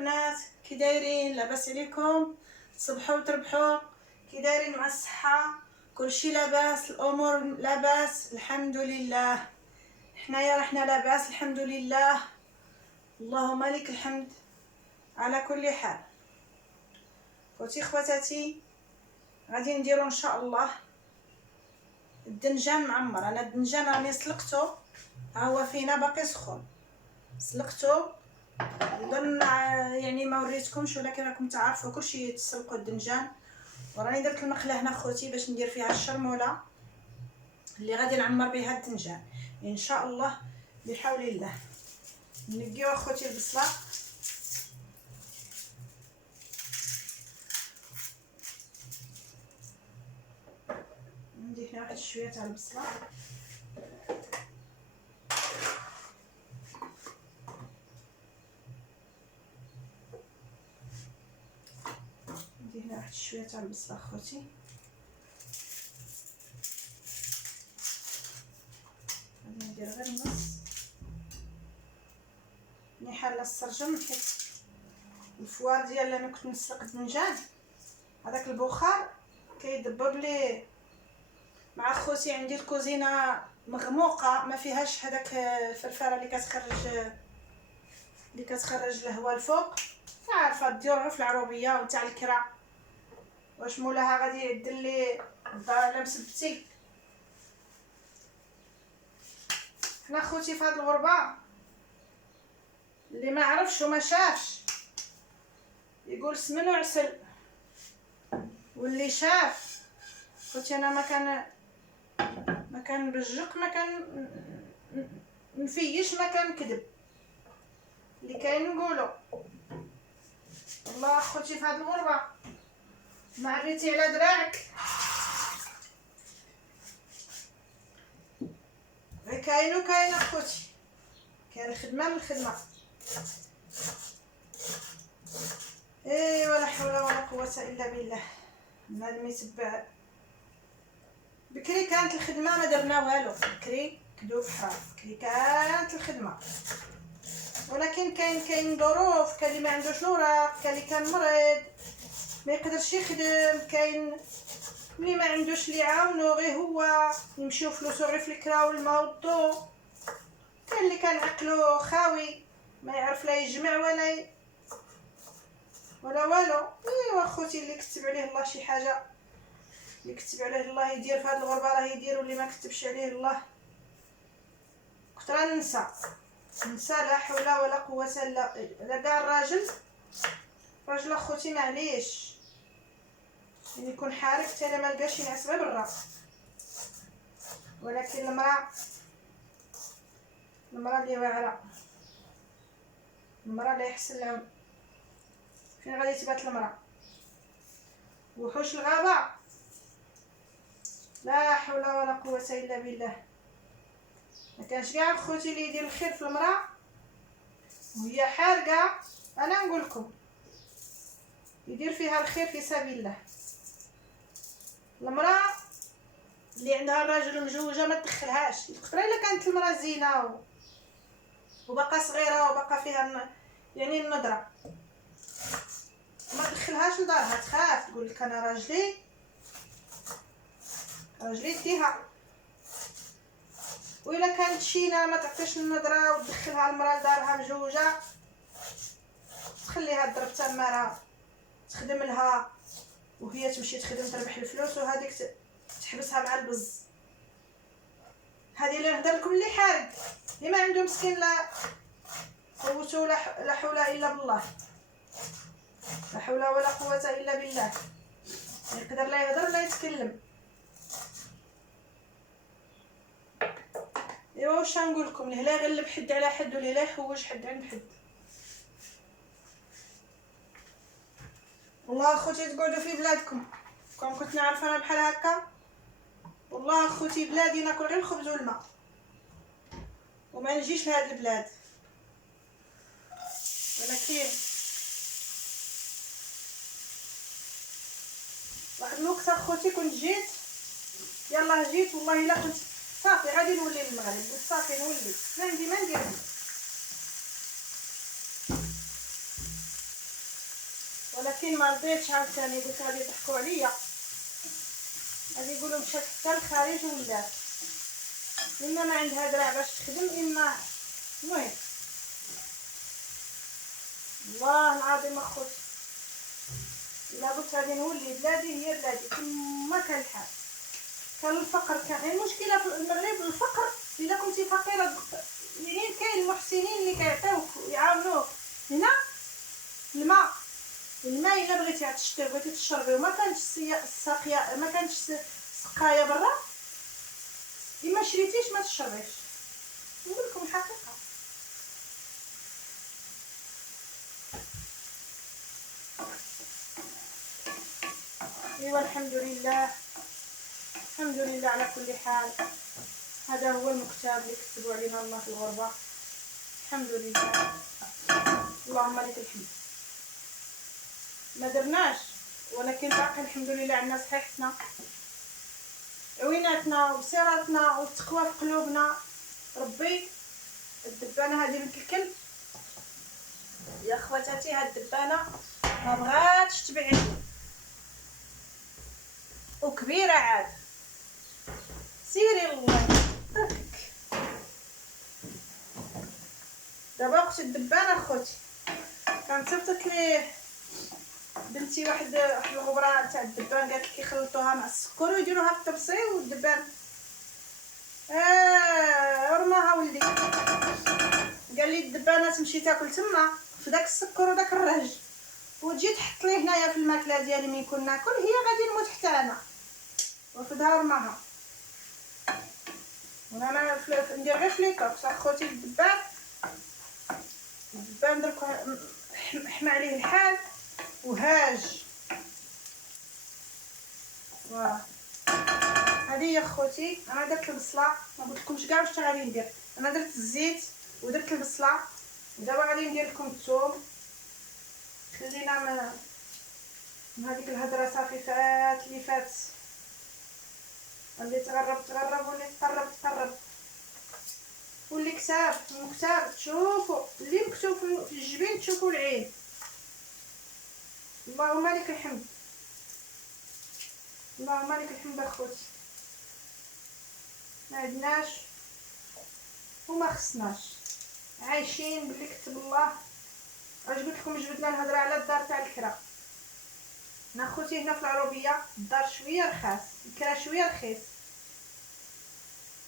البنات، كي دايرين؟ لاباس عليكم؟ تصبحوا وتربحوا. كي دايرين مع الصحه؟ كلشي لاباس؟ الامور لاباس؟ الحمد لله. حنايا رحنا لاباس الحمد لله، اللهم لك الحمد على كل حال. خوتي خواتاتي، غادي نديرو ان شاء الله الدنجان معمر. انا الدنجان راني سلقتو، ها هو فينا باقي سخون، سلقتو. نظن يعني ما وريتكمش، ولكن راكم تعرفوا كلشي تسلقوا الدنجان. وراني درت المقله هنا خوتي باش ندير فيها الشرموله اللي غادي نعمر بها الدنجان ان شاء الله بحول الله. نقيو اخوتي البصله، ندير هنا واحد شويه تاع البصله، ندير هنا واحد شويه تاع البصله اخوتي. غادي ندير غير النص، ملي حاله السرجم، حيت الفوار ديال لما كنت نسلق الدنجان هذاك البخار كيدبر لي. مع خوتي عندي الكوزينه مغموقه، ما فيهاش هذاك الفرفره اللي كتخرج الهواء الفوق. عارفه ديور غير في العروبيه وتاع الكرا، واش مولاها غادي يعدل لي الدار على مسبتي. حنا خوتي في هاد الغربه اللي ما عرفش وما شافش يقول سمن وعسل، واللي شاف خوتي انا ما كان بجق، ما كان نفيش، ما كان كذب، اللي كاين نقولو. والله اخوتي في هاد الغربه ما عريتي على دراعك، كاين وكاين اخوتي، كاين الخدمه من الخدمه. اي ولا حول ولا قوه الا بالله. بنادم يتبع. بكري كانت الخدمه ما درنا والو، بكري كذوب حرام، بكري كانت الخدمه، ولكن كاين ظروف. كاين اللي ما عندوش الوراق، كاين اللي كان مريض ما يقدرش يخدم، كاين اللي ما عندوش اللي يعاونو، غير هو يمشيو فلوسو غير في الكرا والماء والضو، كاين اللي كان عقلو خاوي ما يعرف لا يجمع ولا والو. ايوا خوتي، اللي كتب عليه الله شي حاجه، اللي كتب عليه الله يدير في هذه الغربه راه يدير، واللي ما كتبش عليه الله كنت راه ننسى لا حول ولا قوه الا كاع الراجل اخوتي معليش يعني يكون حارق حتى ما لقاش ينعس غير برا. ولكن المراه اللي واعره، المراه اللي يحسن لهم، فين غادي تبات المراه؟ وحوش الغابه، لا حول ولا قوه الا بالله. ما كانش كاع خوتي اللي يدير الخير في المراه وهي حارقه. انا نقول لكم يدير فيها الخير في سبيل الله. المراه اللي عندها الراجل مجوجه ما تدخلهاش، القطره الا كانت المراه زينه وبقى صغيره وبقى فيها يعني النضره، ما تدخلهاش لدارها، تخاف تقول لك انا راجلي ديها. وإلا كانت شينه ما تعطيش النظره وتدخلها المراه لدارها مجوجه، تخليها تضرب تماره تخدم لها وهي تمشي تخدم تربح الفلوس، وهذيك تحبسها مع البز. هذه اللي نهضر لكم اللي حارق، اللي ما عنده مسكين لا قوته لا حول الا بالله، لا حول ولا قوه الا بالله. يقدر لا يهضر لا يتكلم. ايوا واش نقول لكم، لا يغلب حد على حد ولا لا يحوج حد عند حد. والله اخوتي تقعدوا في بلادكم كنت نعرف انا بحال هكا. والله اخوتي بلادي ناكل غير الخبز والماء وما نجيش لهاد البلاد. ولكن واحد الوقت اخوتي كنت جيت، يلا جيت والله الا كنت صافي غادي نولي للمغرب، قلت صافي نولي ما عندي ما ندير. ولكن ما رضيتش عاوتاني، قلت غادي يضحكوا عليا، غادي يقولوا مشات حتى للخارج ولات، اما ما عندها دراع باش تخدم، اما المهم والله العظيم اخوتي الا قلت غادي نولي بلادي هي بلادي كما كان الحال. كان الفقر، كان المشكله في المغرب الفقر. الا كنتي فقيره يعني كاين المحسنين اللي كيعطيوك ويعاونوك. هنا الماء الا بغيتي عطشتي وبغيتي تشربي وما كانش الساقيه، ما كانش سقايه برا، اما شريتيش ما تشربيش، نقول لكم الحقيقه. ايوا الحمد لله، الحمد لله على كل حال. هذا هو المكتاب اللي كتبوا علينا الله في الغربه. الحمد لله، اللهم لك الحمد. ما درناش، ولكن باقي الحمد لله عندنا صحيحتنا، عويناتنا وبصيراتنا والتقوى في قلوبنا. ربي الدبانه هذه بنت الكلب يا خواتاتي، هاد الدبانه ما بغاتش تبعد وكبيره عاد. سيري الله يطرك. دابا اختي الدبانه اخوتي كنصيفط لي بنتي واحد الغبره تاع الدبان، قالت لك يخلطوها مع السكر ويديروها في الطبسي والدبان رماها ولدي. قال لي الدبانه تمشي تاكل تما في داك السكر وداك الرهج، وتجي تحط لي هنايا في الماكله ديالي من كنا ناكل، هي غادي نموت حتى انا. وفدها ورماها، وانا ندير غير فليكوكس اخوتي. الدبان درك حمى عليه الحال وهاج. واه هذه يا اخوتي انا درت البصله، ما قلتلكمش كاع واش غادي ندير. انا درت الزيت ودرت البصله، ودابا غادي ندير لكم الثوم. خلينا من هذيك الهضره صافي فات اللي فات، اللي تغرب واللي تقرب واللي مكتاب تشوفوا اللي مكتوب في الجبين، تشوفوا العين. اللهم لك الحمد، اللهم لك الحمد اخوتي. ما عندناش وما خصناش، عايشين باللي كتب الله. اش قلت لكم جبدنا الهضره على الدار تاع الكرا. انا اخوتي هنا في العروبيه الدار شويه رخاص، الكرا شويه رخيص،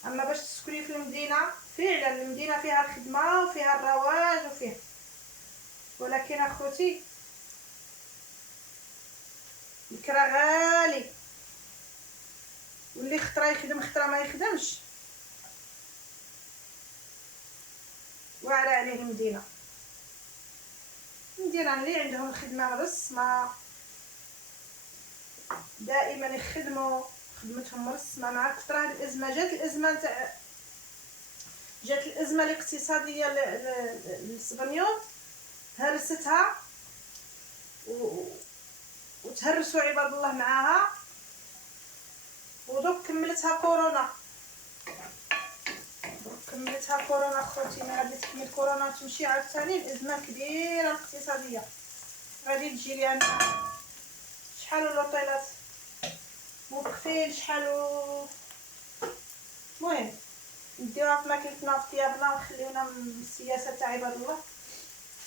اما باش تسكني في المدينه فعلا المدينه فيها الخدمه وفيها الرواج وفيها، ولكن اخوتي الكرا غالي، واللي خطره يخدم خطره ما يخدمش، واعره عليه المدينه. اللي عندهم الخدمه مرسمه دائما يخدموا خدمتهم مرسمه. مع كثر الازمه جات الازمه الاقتصاديه للسبنيول، هرستها وتهرسوا عباد الله معاها، ودوك كملتها كورونا. اخوتي ما غادي تكمل كورونا تمشي عاوتاني الازمه كبيره الاقتصاديه غادي تجي لي انا. شحال اللوطيلات موقفين، شحال المهم نديوها في ماكلتنا في طيابنا ونخليونا من السياسه تاع عباد الله،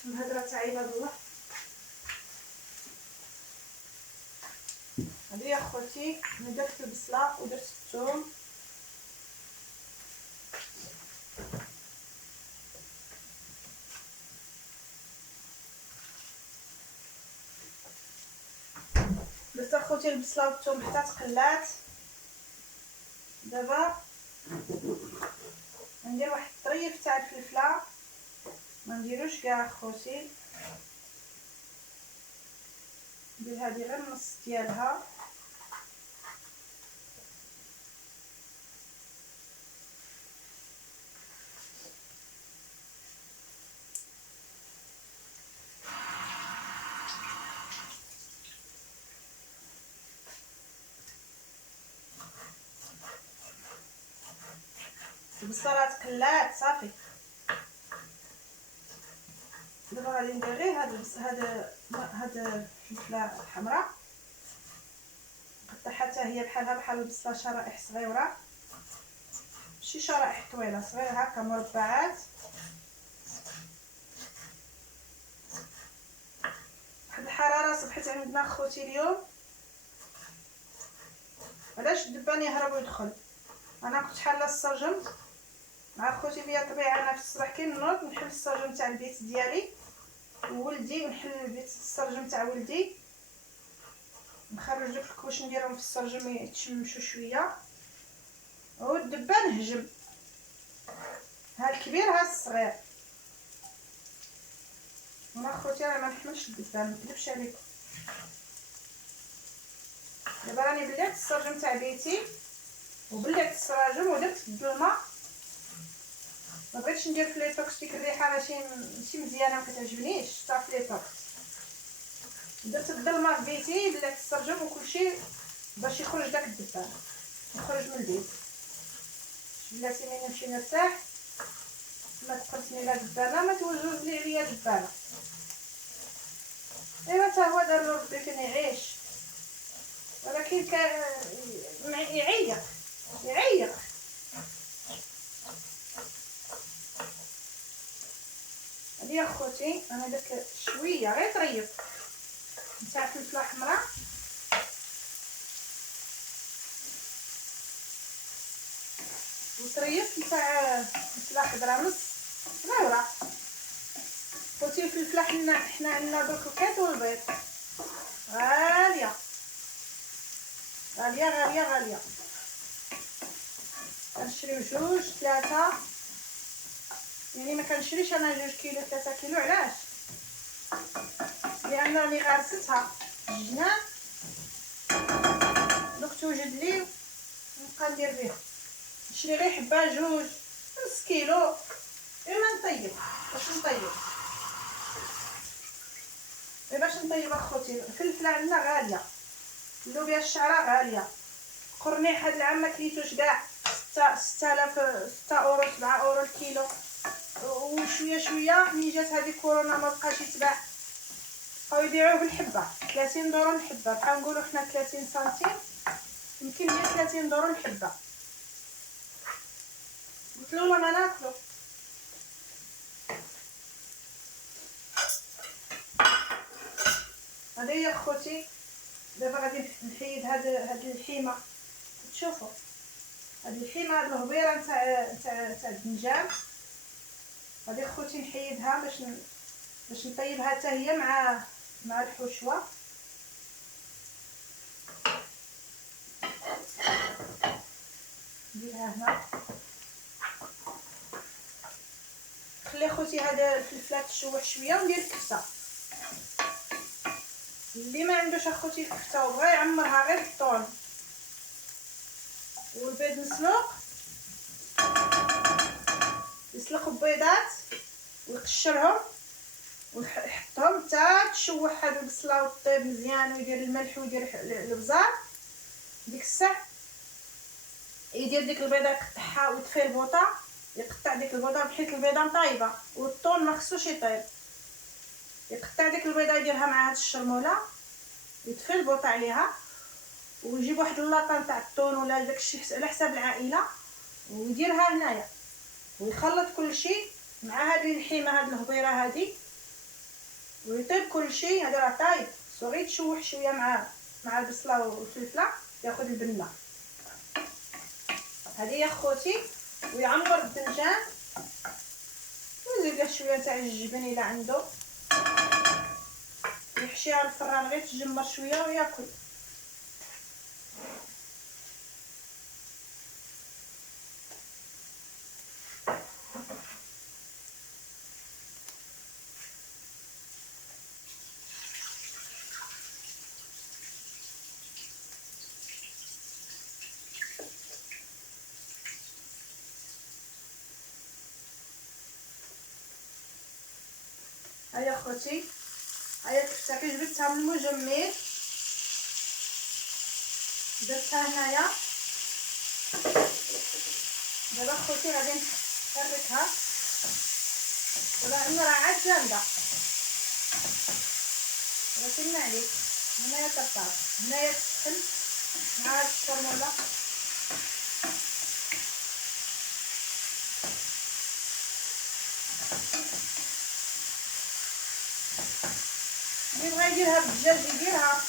من الهضره تاع عباد الله. هذه يا اخوتي درت البصله ودرت الثوم. درت اخوتي البصله والثوم حتى تقلات. دابا ندير واحد الطريف تاع الفلفله، ما نديروش كاع اخوتي، ندير هذه غير النص ديالها. البصله تقلات صافي، دابا غادي ندير غير هاد الفلفله الحمراء، نقطعها حتى هي بحال البصله شرائح صغيره، ماشي شرائح طويله، صغيره هكا مربعات. واحد الحراره صبحت عندنا خوتي اليوم، علاش الدبان يهرب ويدخل. انا كنت حاله السرجم مع خوتي، ليا طبيعه انا في الصباح كي نوض نحل السرجم تاع البيت ديالي وولدي، ونحل البيت السرجم تاع ولدي، نخرج دوك الكوش نديرهم في السرجم يتشمشوا شويه. والدبان هجم، ها الكبير ها الصغير. انا خوتي راه ما نحملش الدبان، ما نكذبش عليكم. دابا راني بلعت السرجم تاع بيتي وبلعت السراجم ودرت الظلمه، ما بغيتش ندير في ليطوكس، ديك الريحه ماشي مزيانه، ما كتعجبنيش حتى في ليطوكس. درت الظلمه في بيتي، بلعت السرجم وكلشي باش يخرج داك الدبان، يخرج من البيت. بلاتي ملي نمشي نرتاح ما تقرصني لا دبانه، ما توجوز لي عليا دبانه. ايوا حتى هو دار ربي فين يعيش، ولكن يعيق يعيق. هادي يا خوتي انا درت شويه غير طريف نتاع فلفله حمراء، وطريف نتاع فلفله خضراء نص صغيره. خوتي الفلفله حنا عندنا دوك الكيط والبيض غاليه غاليه غاليه غاليه، كنشريو 2 3، يعني ما كنشريش انا 2 كيلو 3 كيلو. علاش؟ لان راني غارستها الجنان دوك توجد لي نبقى ندير بها. نشري غير حبه 2 نص كيلو اما نطيب. باش نطيب اخوتي الفلفله عندنا غاليه، اللوبيا الشعره غاليه، قرنيح هاد العام ما كليتوش كاع 6 اورو 7 اورو الكيلو. وشويه شويه ملي جات هذه كورونا ما بقاش يتباع، بقاو يبيعوه بالحبه 30 دورو الحبه، بحال نقولوا حنا 30 سنتيم، يمكن هي 30 دورو الحبه. قلت له ما ناكلو. هذه هي خوتي. دابا غادي نحيد هاد الحيمه، تشوفوا هاد الحيمه، هاد الهبيره نتاع الدنجان. غادي خوتي نحيدها باش نطيبها حتى هي مع الحشوه. نديرها هنا، خلي خوتي هاد الفلفله تشوح شويه وندير الكفته. اللي ما عندوش اخوتي الكفته وبغى يعمرها غير بالطون والبيض مسلوق، يسلق بيضات ويقشرهم ويحطهم حتى تشوح هاد البصله وطيب مزيان، ويدير الملح ويدير البزار. ديك الساعه يدير ديك البيضه يقطعها ويطفي البوطه، يقطع ديك البيضه بحيث البيضه مطايبه والطون ما خصوش يطيب. يقطع ديك البيضه يديرها مع هاد الشرموله، يطفي البوطه عليها، ويجيب واحد اللاطه تاع الطون ولا داكشي على حساب العائله ويديرها هنايا، ويخلط كل شيء مع هذه الحيمه هذه الهبيره هذه، ويطيب كل شيء. هذا راه طايب، صغير تشوح شويه مع البصله والفلفله ياخذ البنه. هذه يا خوتي، ويعمر الدنجان ويزيد له شويه تاع الجبن الى عنده، يحشيها الفران غير تجمر شويه وياكل. هيا خوتي، هيا الكفته كي جبتها من المجمد درتها هنايا. دابا خوتي غادي نحركها ورغم راه عاد جامده، ولكن معليش هنايا كطاب، هنايا تسخن مع الشرموله. اللي بغا يديرها بالدجاج يديرها،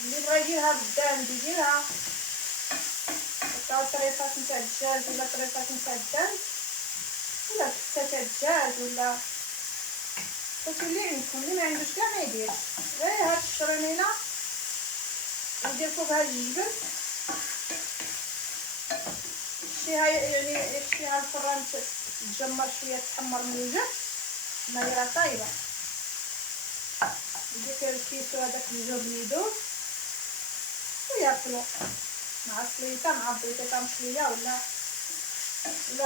اللي بغا يديرها بالدجاج يديرها، حتى طريقات نتاع الدجاج ولا طريقات نتاع الدجاج ولا كفته تاع الدجاج ولا داكشي اللي عندكم. اللي ما عندوش كاع ما يديرش، غير هاد الشريميله ندير فوقها الجبن، يحشيها يعني يحشيها الفران تجمر شويه تحمر من الوجه، ما هي راه طايبه. ديك الكيسو هذاك الجبن يذوب وياكلو مع السليطه مع بيضه مشويه ولا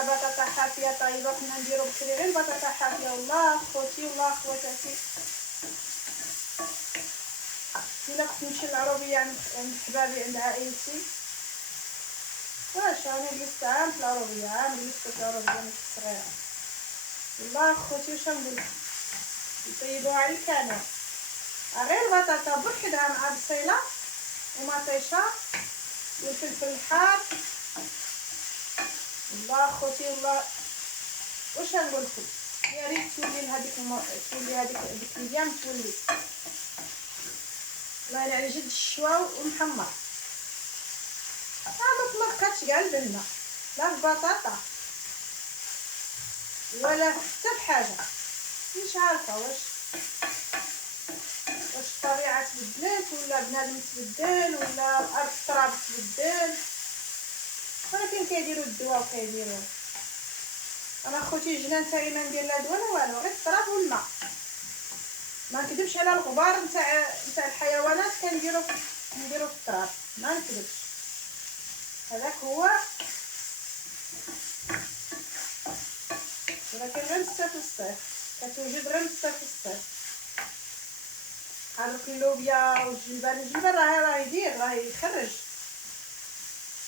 بطاطا حافيه طايبه. كنا نديرو بكري غير بطاطا حافيه. والله خوتي والله خواتاتي الا كنت نمشي للعروبيه عند حبابي عند عائلتي، واش راني جلست عام في العروبيه، عام جلست في العروبيه ملي كنت صغيره. والله خوتي واش نقول يطيبوها على الكامل، غير البطاطا بوحدها مع بصيله ومطيشه والفلفل الحار. والله خوتي والله واش نقول لكم، يا ريت تولي تولي هذيك الايام تولي. والله على جد الشوا ومحمر، ما تمرقاتش كاع البنه لا البطاطا ولا حتى بحاجه. مش عارفه واش الطبيعه تبدلت ولا بنادم تبدل ولا الارض التراب تبدل، ولكن كيديروا الدواء وكيديروا. انا خوتي الجنان تاعي ما ندير لا دواء لا والو، غير التراب والماء. ما نكذبش على الغبار نتاع الحيوانات، كنديرو في التراب، ما نكذبش. هذاك هو، ولكن غير مسا في الصيف كتوجد، غير مسا في الصيف. هذوك اللوبيا والجلبان راه يدير، راه يخرج.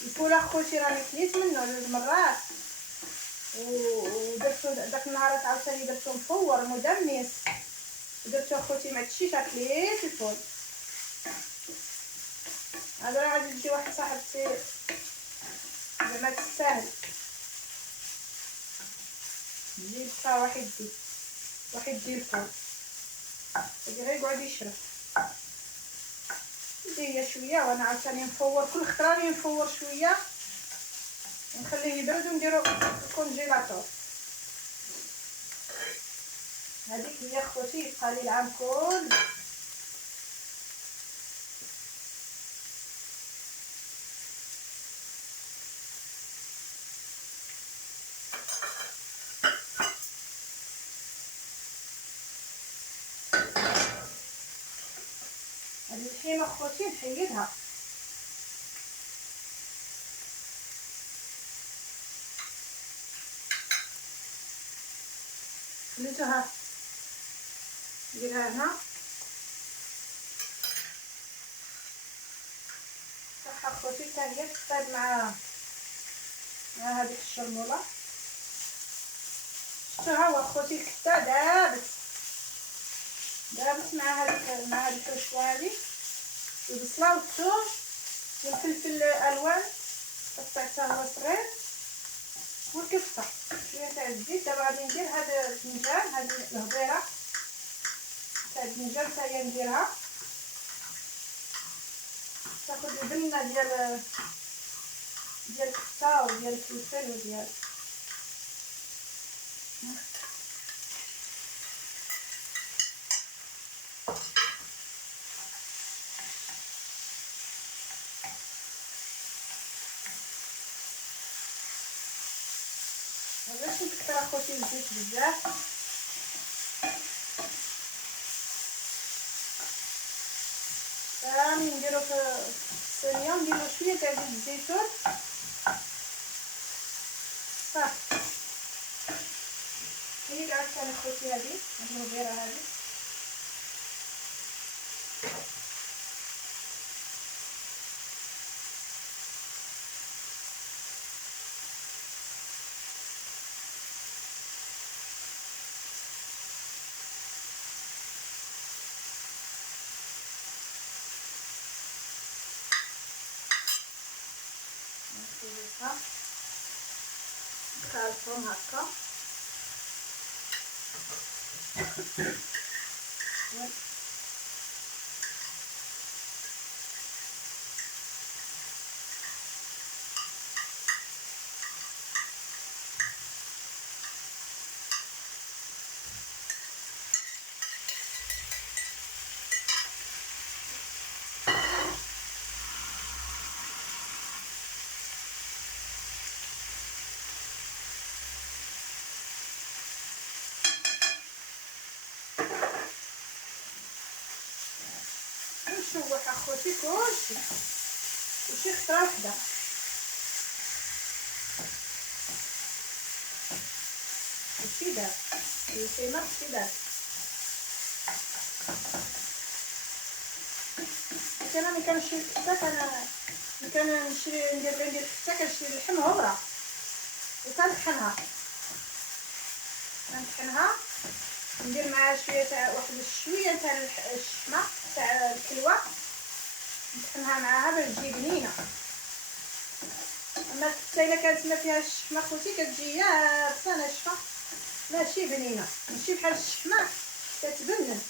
الفول اخوتي راني كليت منه 2 مرات ودرتو داك النهارات عاوتاني درتو مفور مدمس، درتو اخوتي مع الشيشه كليت الفول. هذا راه غادي تجي واحد صاحبتي زعما تستاهل تجي بقى واحد يدي الفول غير يقعد يشرب هي شويه، وانا عاوتاني نفور كل خطره راني نفور شويه ونخليه يبرد ونديرو الكونجيلاتور. هذيك هي خوتي يبقى لي العام كله. هذه الحين اخوتي نحيدها، خليتها نديرها هنا صح اخوتي حتى هي تطيب مع هذيك الشرموله. شتو ها هو اخوتي الكفته دابت مع هذيك الشوا هذه، البصله والثوم والفلفل الالوان قطعتها هو صغير والكفته شويه تاع الزيت. دابا غادي ندير هاد الفنجان، هاد الهضيره تاع الفنجان حتى هي نديرها، تاخذ البنه ديال الكفته وديال الفلفل وديال باش نكثر اخوتي الزيت بزاف. راني نديرو في الصينيه نديرو شويه تاع زيت الزيتون صافي. هي عاوتاني اخوتي هذه الهضيره هذه نخلطها نخلطهم هكا. نشوح اخوتي كلشي خطره وحده. كلشي دار الكيمه كلشي دار. انا ملي كنشري الكفته ملي كنشري ندير الكفته كنشري اللحم هورا وكنطحنها ندير معها شويه تاع واحد شويه تاع الشحمه تاع الكلوه نطحنها معاها باش تجي بنينه. اما الكفته الا كانت ما فيهاش الشحمه خوتي كتجي يابسه ناشفه ماشي بنينه، ماشي بحال الشحمه كتبنن.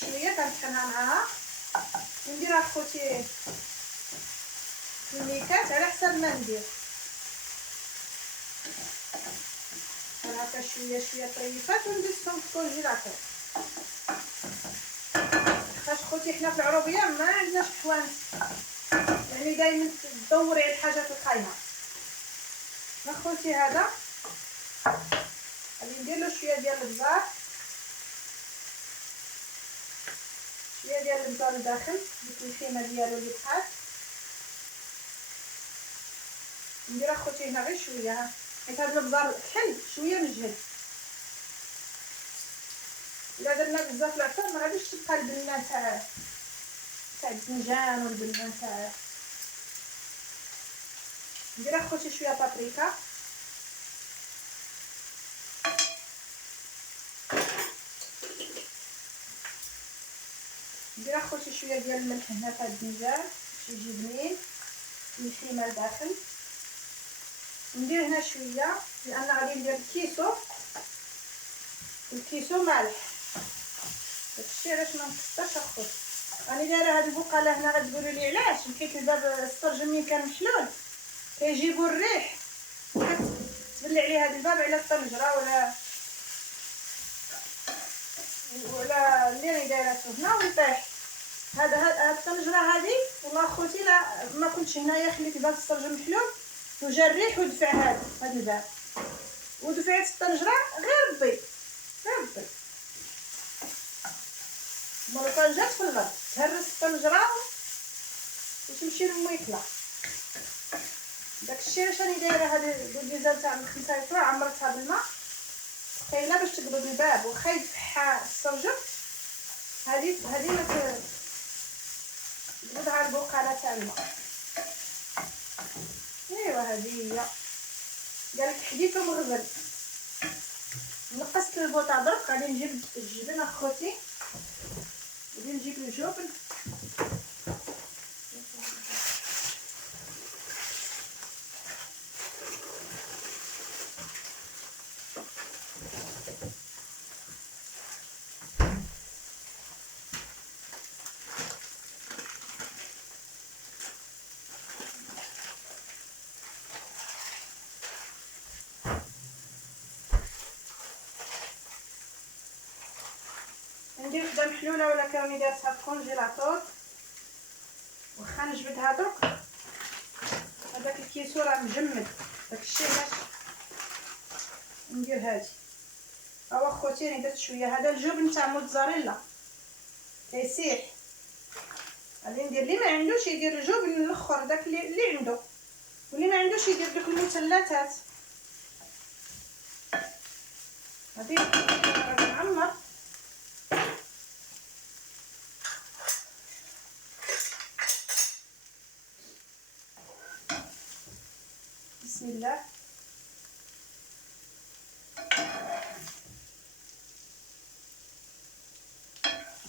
شويه كنطحنها معاها ونديرها خوتي في الميكات على حسب ما ندير. هكا شويه طريفات وندسهم في الكونجيلاتور. خاص خوتي حنا في العروبيه ما عندناش حوانت، يعني دائما تدوري على الحاجات الخاينه. خوتي هذا غادي ندير له شويه ديال البزار، شويه ديال البزار لداخل ديك الخيمه ديالو اللي بقات. ندير اخوتي هنا غير شويه حيت هذا البزار كحل شويه مجهد. الا درنا بزاف العصير ما غاديش تبقى البنه تاع الدنجان والبنه تاع. ندير اخوتي شويه بابريكا، ندير اخوتي شويه ديال الملح هنا تاع الدنجان باش يجي بنين الخيمه لداخل. ندير هنا شويه لان غادي ندير الكيسو مالح. داكشي علاش ما نكثرش اخوتي. راني دايره هاد البقاله هنا غتقولوا لي علاش، لقيت الباب السرجم ملي كان محلول كيجيبوا الريح كتبلع عليه هاد الباب على الطنجره ولا اللي راني دايرته هنا ويطيح. هاد الطنجره هادي والله اخوتي لا ما كنتش هنايا خليت الباب السرجم محلول وجا الريح ودفع هاد الباب ودفعت الطنجره غير ربي ملي كان جات في الغد تهرس الطنجره وتمشي للميطله. داكشي علاش راني دايره هاد البوزيزه تاع الخنسايطره عمرتها بالماء كاينه باش تقبض الباب وخا يفتحها السرجم. هادي ما تقبضها البقاله تاع الماء. ايوا هادي هي قالك حديثه مغزل. نقصت البوطه درك غادي نجيب الجبن اخوتي، غادي نجيب الجبن ندير وحده محلوله ولا كاني دارتها في الكونجيلاتور واخا نجبدها درك. هذاك الكيسو راه مجمد داكشي علاش ندير هادي. ها هو خوتي راني درت شويه هذا الجبن تاع موتزاريلا كيسيح. غادي ندير اللي ما عندوش يدير الجبن الاخر داك اللي عنده، واللي ما عندوش يدير دوك المثلثات. غادي نعمر بسم الله.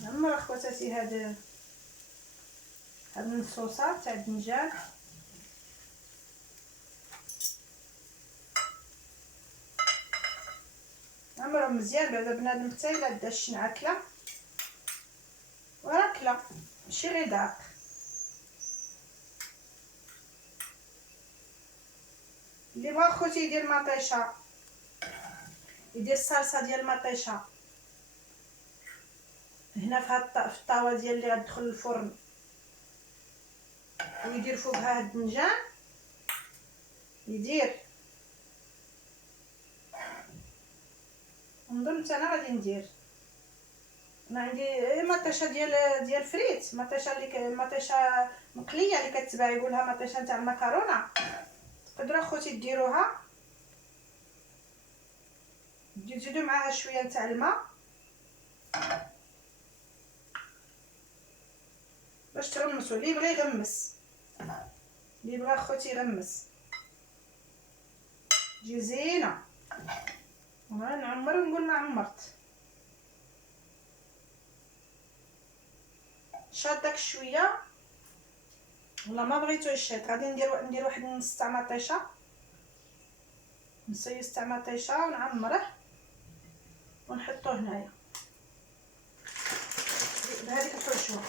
نعمر اخواتاتي هاد الصوصات تاع الدنجان ديرهم مزيان بعدا بنادم حتى الا دا الشنعه كلا وراه كلا ماشي غير داق. اللي بغا خوتي يدير مطيشه يدير الصلصه ديال المطيشه هنا في هاد الطاوه ديال اللي غتدخل الفرن ويدير فوقها هاد الدنجان يدير. نظن حتى انا غادي ندير. انا عندي مطيشه ديال فريت، مطيشه اللي مطيشه مقليه اللي كتباع يقولها مطيشه تاع المكرونه. تقدروا اخوتي ديروها تزيدوا معاها شويه تاع الماء باش تغمسوا. اللي بغى يغمس، اللي بغى اخوتي يغمس تجي زينه. وانا نعمر ونقول ما عمرت. شاد داك شويه ولا ما بغيتو يشاد غادي ندير واحد نص تاع مطيشه، نصيص تاع مطيشه ونعمره ونحطوه هنايا بهذيك الحشوه.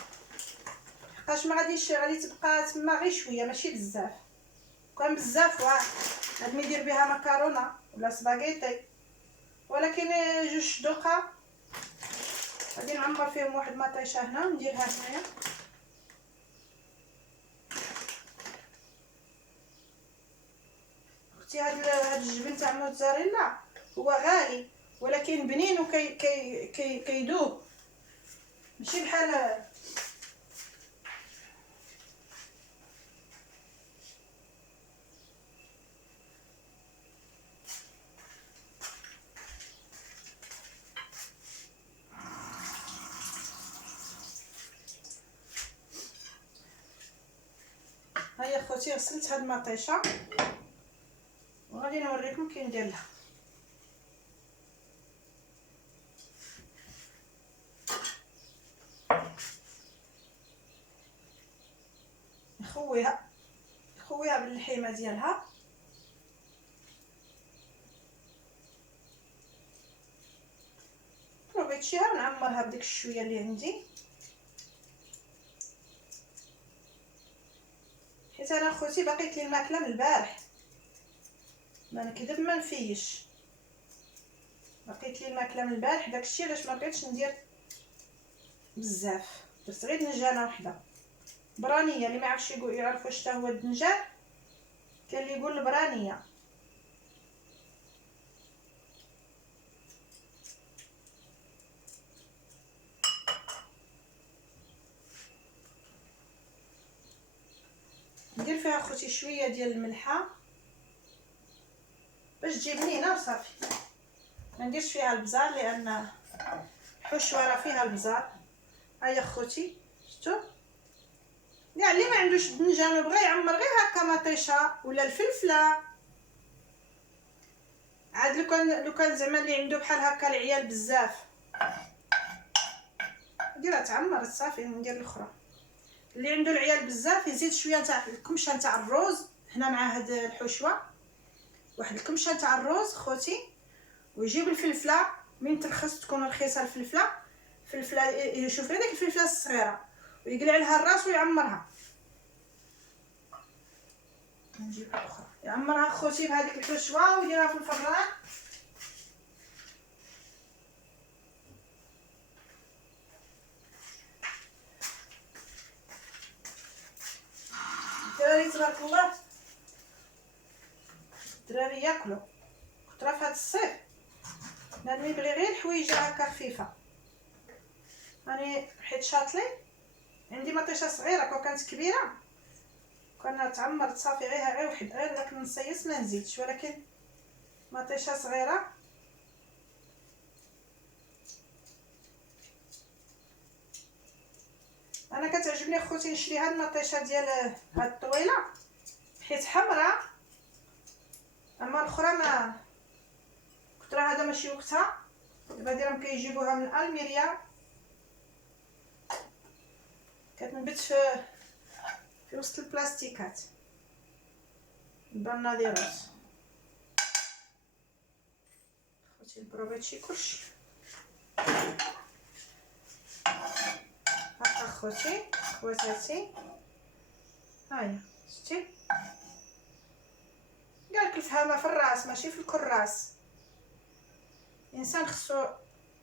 حقاش ما غادي تبقى تما غير شويه ماشي بزاف. كان بزاف واه غادي ندير بها مكرونه ولا سباغيتي، ولكن جوج دوقه غادي نعمر فيهم واحد مطيشه هنا نديرها هنايا. اختي هاد الجبن تاع موتزاريلا هو غالي ولكن بنين كيدوب ماشي بحال هيا خوتي. غسلت هاد المطيشه وغادي نوريكم كي ندير لها. نخويها باللحيمه ديالها بغيت شي نعمرها بديك الشويه اللي عندي، حيت انا خوتي بقيت لي الماكله من البارح ما نكذب ما نفيش. بقيت لي الماكله من البارح داكشي علاش ما بغيتش ندير بزاف. درت غير دنجانه وحده برانيه. اللي ما يعرفش يعرف واش هو الدنجان كاين اللي يقول البرانيه. ندير فيها اخوتي شويه ديال الملحه باش تجي بنينه وصافي. ما نديرش فيها البزار لان الحشوه راه فيها البزار. هيا اخوتي شفتوا كاع اللي ما عندوش الدنجان وبغى يعمر غير هكا مطيشه ولا الفلفله عاد لو كان زعما اللي عنده بحال هكا العيال بزاف ديرها تعمر صافي. ندير الاخرى. اللي عنده العيال بزاف يزيد شويه تاع الكمشه تاع الروز هنا مع هاد الحشوه، واحد الكمشه تاع الروز خوتي، ويجيب الفلفله من ترخص تكون رخيصه الفلفله يشوف غير ديك الفلفله الصغيره ويقلع لها الراس ويعمرها. نجيب الاخرى يعمرها خوتي بهذيك الحشوه ويديرها في الفران. الدراري تبارك الله الدراري ياكلوا كثره في هذا الصيف. بنادم يبغي غير الحوايج هكا خفيفه. راني حيت شاطلي عندي مطيشه صغيره كون كانت كبيره كنا تعمرت صافي غير واحد غير داك النصيص ما نزيدش، ولكن مطيشه صغيره انا كتعجبني اخوتي نشري هاد المطيشه ديال هاد الطويله حيت حمراء، اما الاخرى ما كثر هذا ماشي وقتها. دابا ديرهم كيجيبوها من الميريا كتنبت في وسط البلاستيكات البناديروس. خوتي البروفيتشي كلشي. هاكا خوتي خواتاتي، هاهي شتي قالك الفهامه في الراس ماشي في الكراس. الانسان خصو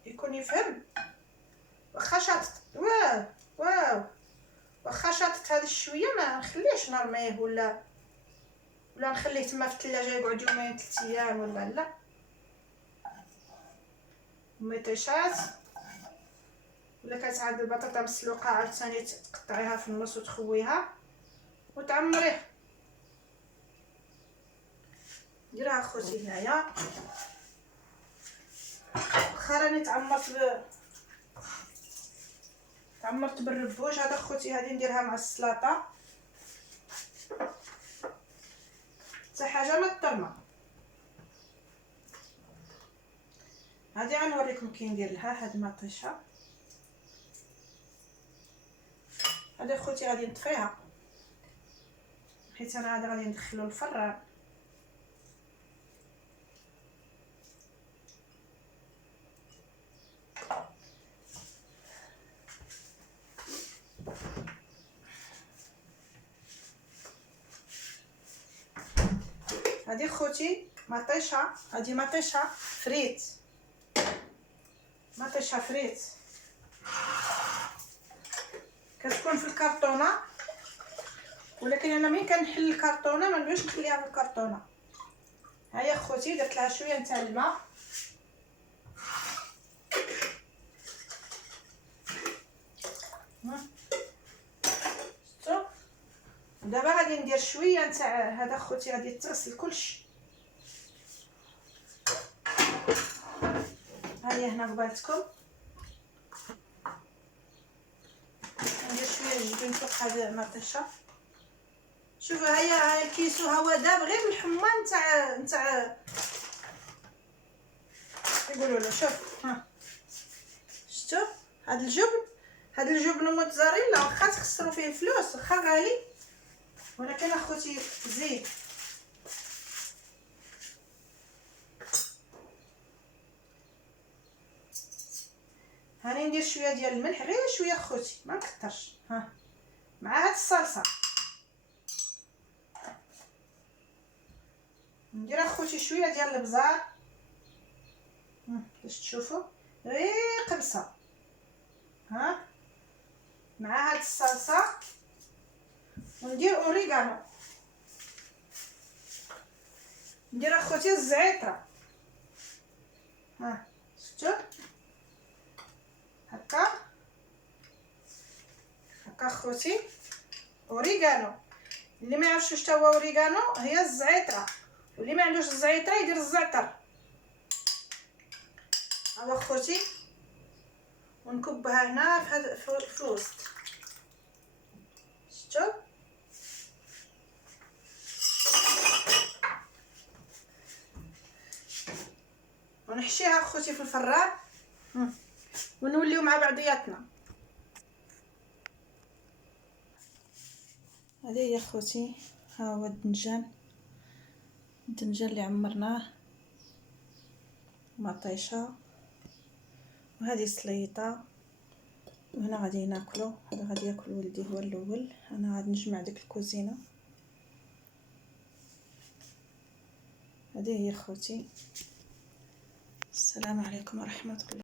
يكون يفهم. واخا شاطط واو واخا شاطط هذا الشويه ما نخليهش نرميه ولا نخليه تما في الثلاجه يقعد يومين 3 ايام ولا لا. ميطيشات ولا كتعاد البطاطا مسلوقه عاوتاني تقطعيها في النص وتخويها وتعمريه. ديرها اخوتي هنايا. واخا راني تعمرت بالربوش. هذا اخوتي غادي نديرها مع السلطه، حتى حاجه ما تطرمى. هادي غنوريكم كي ندير لها هاد المطيشه. هادي اخوتي غادي نطفيها حيت انا هذا غادي ندخلو الفران. هادي خوتي مطيشه، هادي مطيشه فريت، مطيشه فريت كتكون في الكرتونه، ولكن انا ملي كنحل الكرتونه ما نبغيش نخليها في الكرتونه. هيا خوتي درت لها شويه نتاع الماء. شفتوا دابا غادي ندير شويه نتاع هذا خوتي غادي تغسل كلشي. هيا هنا قبالتكم ندير شويه الجبن فوق هذا المطيشه. شوفوا هيا الكيسو هو داب غير بالحمان نتاع يقولوا له. شوف ها شفتوا هذا الجبن موتزاريلا واخا تخسروا فيه فلوس واخا غالي، ولكن اخوتي زين. هاني ندير شويه ديال الملح، غير شويه اخوتي ما نكثرش. ها مع هاد الصلصه ندير اخوتي شويه ديال البزار باش تشوفوا غير قبصه. ها مع هاد الصلصه وندير اوريغانو. ندير اخوتي الزعتره. ها شفتوا هكا اخوتي اوريغانو. اللي ما يعرفش واش هو اوريغانو هي الزعتره، واللي ما عندوش الزعتره يدير الزعتر. ها اخوتي ونكبها هنا في الوسط. شفتوا ونحشيها اخوتي في الفران ونوليو مع بعضياتنا. هذه هي اخوتي، ها هو الدنجان اللي عمرناه، مطيشه، وهذه سليطه، وهنا غادي ناكلو. هذا غادي ياكل ولدي هو الاول، انا غادي نجمع ديك الكوزينه. هذه هي اخوتي. السلام عليكم ورحمه الله.